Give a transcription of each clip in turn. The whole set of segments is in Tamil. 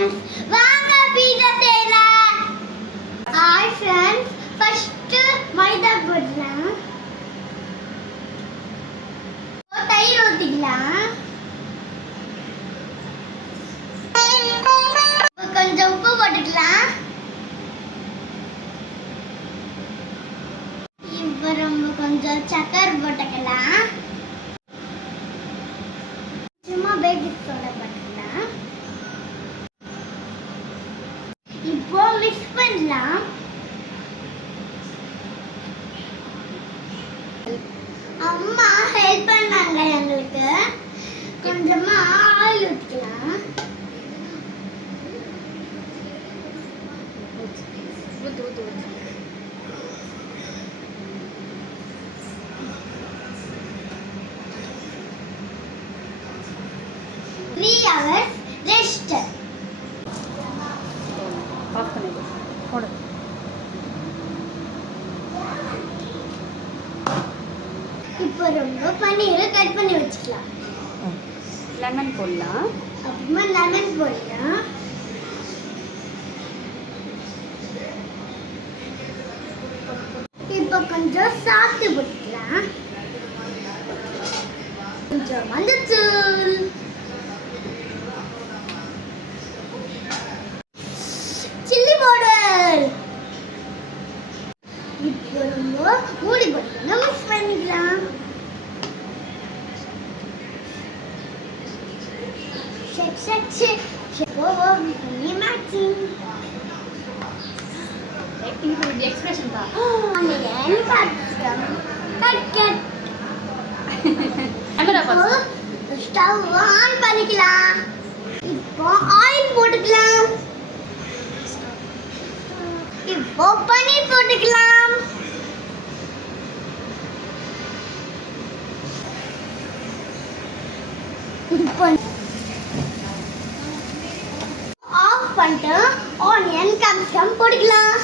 friends, வாங்க பீஸா செய்யலாம். Hi friends, first மைதா போடலாம். தயிர் ஊத்திக்கலாம். கொஞ்சம் உப்பு போட்டுக்கலாம். அப்புறம் கொஞ்சம் சக்கரை போட்டுக்கலாம். சும்மா பேக்கிங் சோடா போட்டுக்கலாம். இப்போ மிக்ஸ் பண்ணலாம். அம்மா ஹெல்ப் பண்ணாங்க எங்களுக்கு. கொஞ்சமா ஆயில் ஊத்திக்கலாம். ஊத்து 3 hours rest. ஆஃப் பண்ணிடு போடு. இப்போ ரொம்ப பன்னீரை கட் பண்ணி வச்சுக்கலாம். லெமன் போடலாம். அப்புறமா லெமன் போடலாம். இப்போ கொஞ்சம் சாத்து போட்டுக்கலாம். கொஞ்சம் மஞ்சத்தூள், சில்லி பவுடர். இப்போ நம்ம மூடி போட்டு மிக்ஸ் பண்ணிக்கலாம். ஷேக் பண்ணி மேட்சிங். இது எக்ஸ்பிரஷன் தான். Onion cut camera pass. Stove on பண்ணிக்கலாம். இப்போ ஆயில் போட்டுக்கலாம். இப்போ பன்னீர் போட்டுக்கலாம். இப்போ ஆஃப் பண்ணிட்டு ஆனியன் கேப்சிகம் போட்டுக்கலாம்.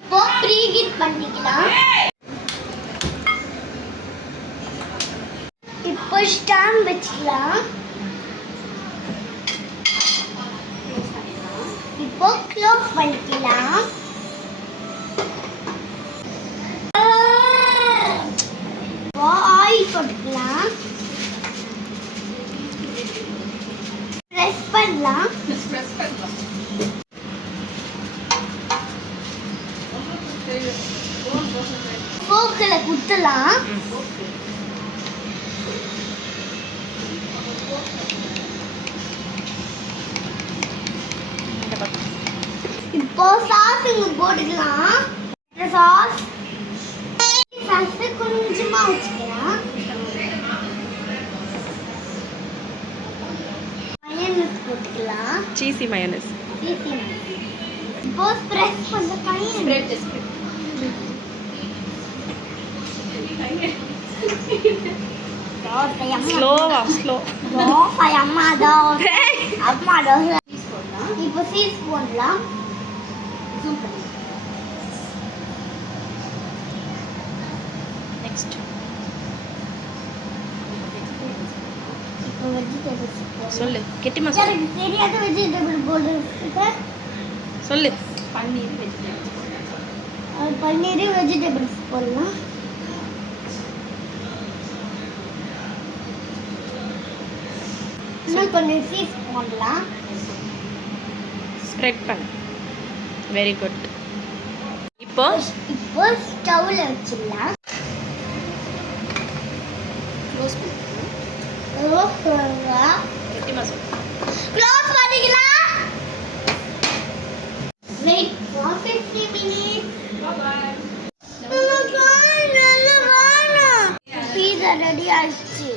இப்போ ப்ரீஹீட் பண்ணிக்கலாம். இப்போ ஸ்டாண்ட் வச்சுக்கலாம். இப்போ க்ளோஸ் பண்ணிக்கலாம். இப்போ ஆயில் போட்டுக்கலாம். ப்ரெஸ் பண்ணலாம். போக்கில் குத்தலாம். இப்போ சாஸ் இங்க போட்டுக்கலாம். சாஸ் கொஞ்சமா வச்சுக்கலாம். மயோனைஸ் போட்டுக்கலாம். சீசி மயோனைஸ். இப்போ ஸ்ப்ரெட் பண்ண கையை ஸ்லோ. இப்போ சீஸ் போடலாம். நெக்ஸ்ட் இப்போ வெஜிடபிள்ஸ் சொல்லு. கெட்டி மசாலா எனக்கு தெரியாத வெஜிடபிள் போடுறதுக்கு சொல்லு. பன்னீர் வெஜிடபிள்ஸ் போடலாம். இன்னும் கொஞ்சம் சீஸ் போடலாம். ஸ்ப்ரெட் பண்ணு. Very good. இப்போ ஸ்டவ்ல வச்சிடலாம். க்ளோஸ் பண்ணு. கெட்டி மசாலா க்ளோஸ் பண்ணிக்கலாம். Wait for 50 minutes. Bye. Pizza ready ஆயிடுச்சு.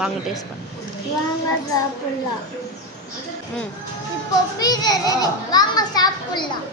வாங்க டேஸ்ட் பண்ணு. வாங்க சாப்பிடலாம். ம். இப்போ பீஸா ரெடி. வாங்க சாப்பிடலாம்.